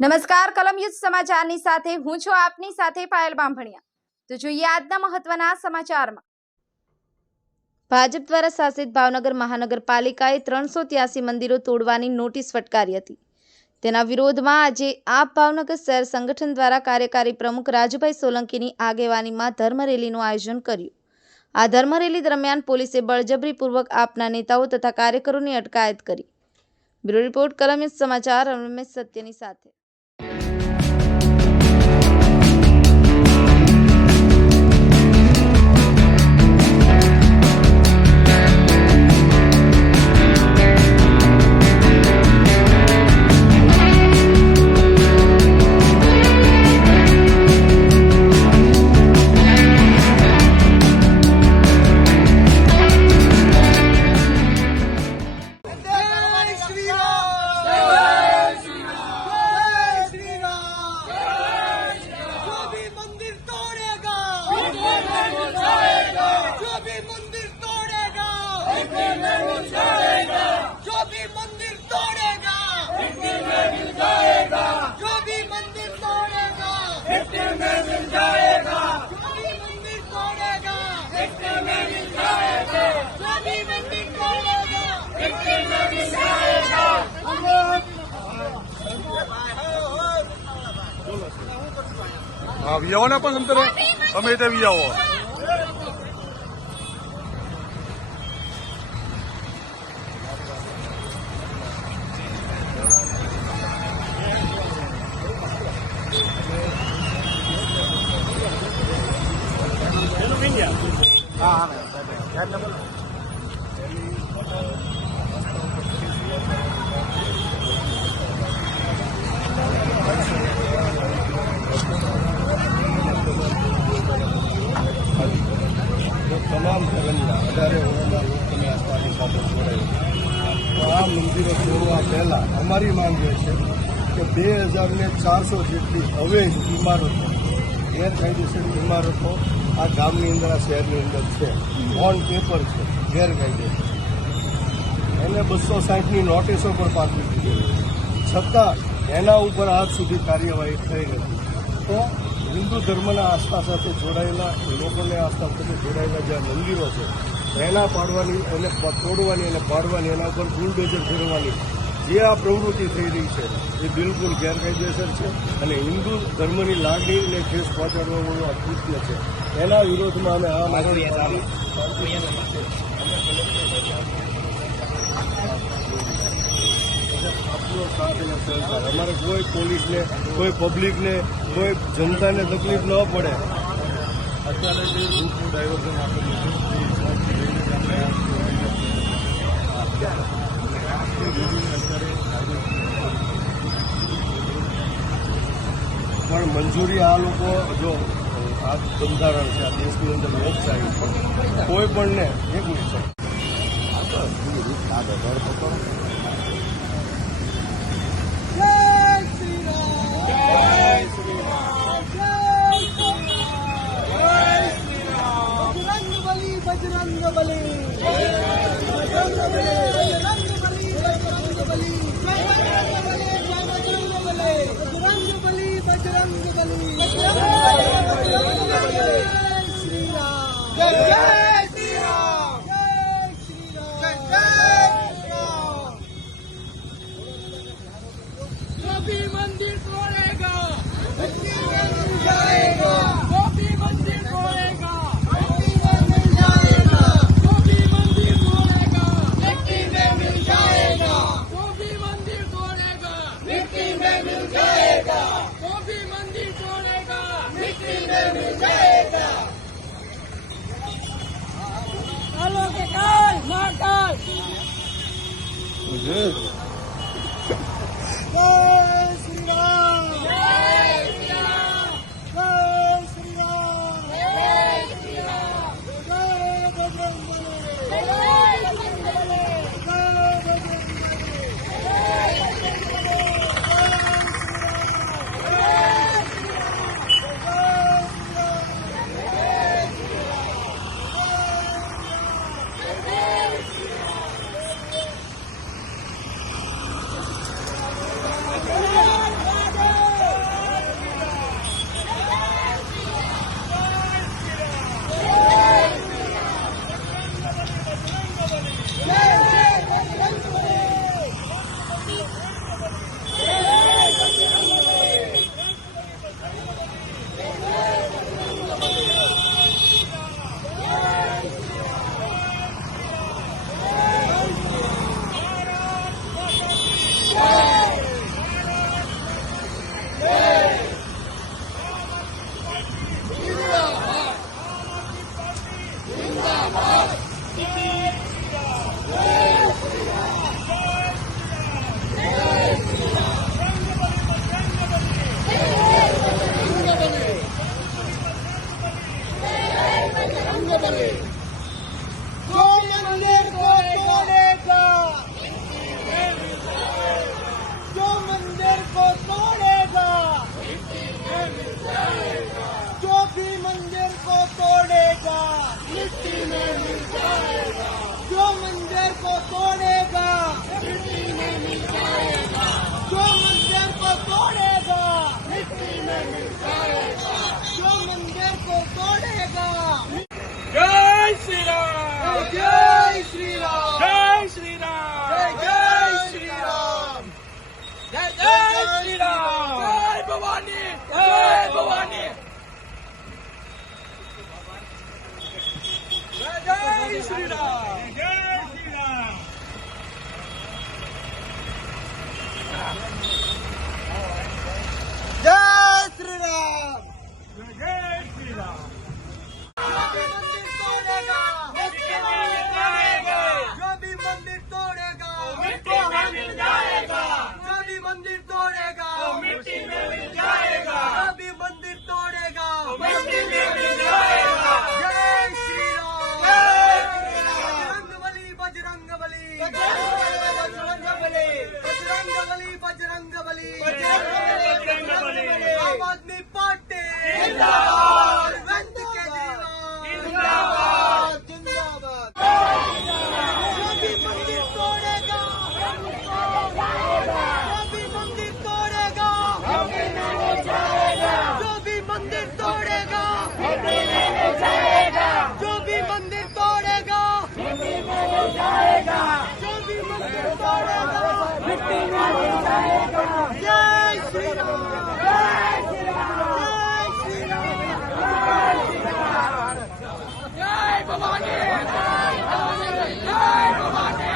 નમસ્કાર કલમ યુદ્ધ સમાચારની સાથે હું છું આપની સાથે પાયલ બામભણિયા। તો જોઈએ આજના મહત્વના સમાચારમાં। ભાજપ દ્વારા શાસિત ભાવનગર મહાનગરપાલિકાએ 383 મંદિરો તોડવાની નોટિસ ફટકારી હતી। તેના વિરોધમાં આજે આપ ભાવનગર શહેર સંગઠન દ્વારા કાર્યકારી પ્રમુખ રાજુભાઈ સોલંકીની આગેવાનીમાં ધર્મ રેલીનું આયોજન કર્યું। આ ધર્મ રેલી દરમિયાન પોલીસે બળજબરીપૂર્વક આપના નેતાઓ તથા કાર્યકરોની અટકાયત કરી। બ્યુરો રિપોર્ટ કલમ યુદ્ધ સમાચાર રમેશ સત્યની સાથે। આવો ને પણ અંતરે તમે તે આવો। તમામ ધર્મના 18 વર્ષના લોકોને આસ્થાની સાથે જોડાયું તો આ મંદિરો તોડવા પહેલા અમારી માંગ એ છે કે 2400 જેટલી અવૈધ ઇમારતો ગેરકાયદેસર ઇમારતો આ ગામની અંદર આ શહેરની અંદર છે, ઓન પેપર છે, ગેરકાયદેસર એને 260ની નોટિસો પણ પાઠવી દીધી, છતાં એના ઉપર આજ સુધી કાર્યવાહી થઈ નથી। તો હિન્દુ ધર્મના આસ્થા સાથે જોડાયેલા લોકોને આસ્થા સાથે જોડાયેલા જે મંદિરો છે એના પાડવાની, એને તોડવાની અને પાડવાની, એના ઉપર બુલડોઝર ફેરવવાની જે આ પ્રવૃત્તિ થઈ રહી છે એ બિલકુલ ગેરકાયદેસર છે અને હિન્દુ ધર્મની લાગણીને ઠેસ પહોંચાડવાનું આ કૃત્ય છે। એના વિરોધમાં અમે અમારે કોઈ પોલીસને, કોઈ પબ્લિકને, કોઈ જનતાને તકલીફ ન પડે। અત્યારે જે રૂટનું ડાયવર્ઝન આપેલું છે પણ મંજૂરી આ લોકો, જો આ બંધારણ છે, આ દેશની અંદર લોકશાહી છે, કોઈ પણને એક મિનિટ श्री राम जय भवानी जय भवानी जय श्री राम जय श्री राम जय श्री राम जय श्री राम जो भी मंदिर तोड़ेगा मिट्टी में मिल जाएगा जो भी मंदिर तोड़ेगा मिट्टी में मिल जाएगा जो भी मंदिर तोड़ेगा मिट्टी में मिल जाएगा जय श्री राम जय श्री राम बजरंग बली बजरंग बली बजरंग बली बजरंग बली बजरंग बली आम आदमी पार्टी जिंदाबाद अरविंद केजरीवाल जिंदाबाद जिंदाबाद जो भी मंदिर तोड़ेगा जो भी मंदिर तोड़ेगा जो भी मंदिर तोड़ेगा जो भी मंदिर तोड़ेगा जो भी मंदिर तोड़ेगा जय श्री राम जय श्री राम जय श्री राम जय भवानी जय भवानी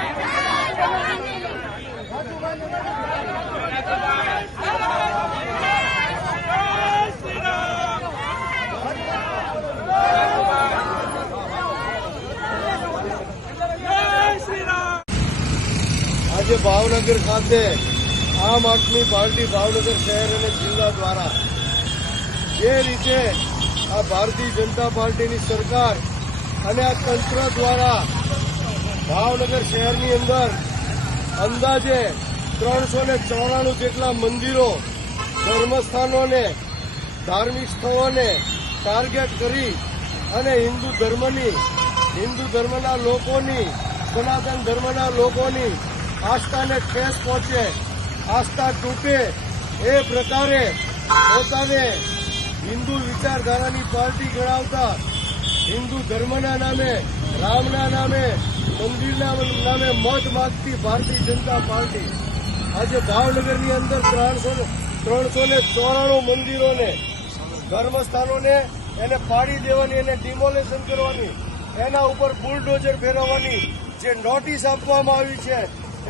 આજે ભાવનગર ખાતે આમ આદમી પાર્ટી ભાવનગર શહેર અને જિલ્લા દ્વારા જે રીતે આ ભારતીય જનતા પાર્ટીની સરકાર અને આ તંત્ર દ્વારા ભાવનગર શહેરની અંદર અંદાજે 394 જેટલા મંદિરો ધર્મસ્થાનોને ધાર્મિક સ્થળોને ટાર્ગેટ કરી અને હિન્દુ ધર્મના લોકોની સનાતન ધર્મના લોકોની આસ્થાને ઠેસ પહોંચે આસ્થા તૂટે એ પ્રકારે પોતાને હિન્દુ વિચારધારાની પાર્ટી ગણાવતા હિન્દુ ધર્મના નામે રામના નામે મંદિરના નામે મત માગતી ભારતીય જનતા પાર્ટી આજે ભાવનગરની અંદર 394 મંદિરોને ધર્મસ્થાનોને એને પાડી દેવાની એને ડિમોલેશન કરવાની એના ઉપર બુલડોઝર ફેરવવાની જે નોટિસ આપવામાં આવી છે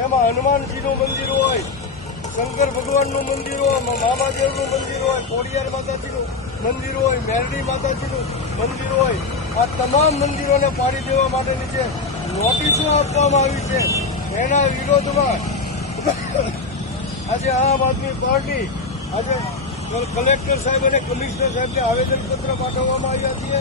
એમાં હનુમાનજીનું મંદિર હોય શંકર ભગવાનનું મંદિર હોય મામાદેવનું મંદિર હોય ખોડિયાર માતાજીનું મંદિર હોય મેરડી માતાજીનું મંદિર હોય આ તમામ મંદિરોને પાડી દેવા માટેની જે નોટિસો આપવામાં આવી છે એના વિરોધમાં આજે આમ આદમી પાર્ટી આજે કલેક્ટર સાહેબ અને કમિશનર સાહેબને આવેદનપત્ર પાઠવવામાં આવ્યા છીએ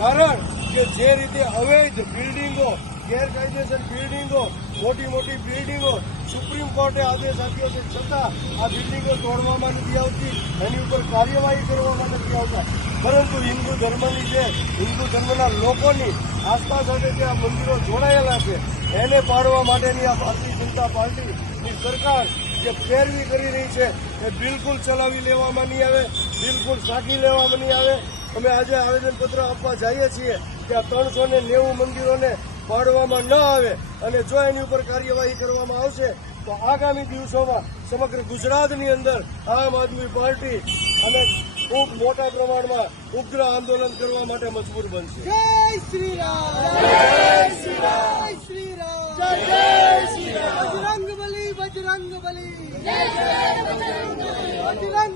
કારણ કે જે રીતે અવૈધ બિલ્ડિંગો ગેરકાયદેસર બિલ્ડિંગો મોટી બિલ્ડિંગો સુપ્રીમ કોર્ટે આદેશ આપ્યો છે છતાં આ બિલ્ડિંગો તોડવામાં નથી આવતી એની ઉપર કાર્યવાહી કરવામાં નથી આવતા પરંતુ હિન્દુ ધર્મના લોકોની આસ્થા સાથે જે આ મંદિરો જોડાયેલા છે એને પાડવા માટેની આ ભારતીય જનતા પાર્ટીની સરકાર જે પેરવી કરી રહી છે એ બિલકુલ ચલાવી લેવામાં નહીં આવે બિલકુલ સાકી લેવામાં નહીં આવે અમે આજે આવેદનપત્ર આપવા જઈએ છીએ કે આ 390 મંદિરોને પાડવામાં ન આવે અને જો એની ઉપર કાર્યવાહી કરવામાં આવશે તો આગામી દિવસોમાં સમગ્ર ગુજરાતની અંદર આમ આદમી પાર્ટી અને ખૂબ મોટા પ્રમાણમાં ઉગ્ર આંદોલન કરવા માટે મજબૂર બનશે जय श्री राम जय श्री राम जय श्री राम जय श्री राम बजरंग बली बजरंग बली बजरंग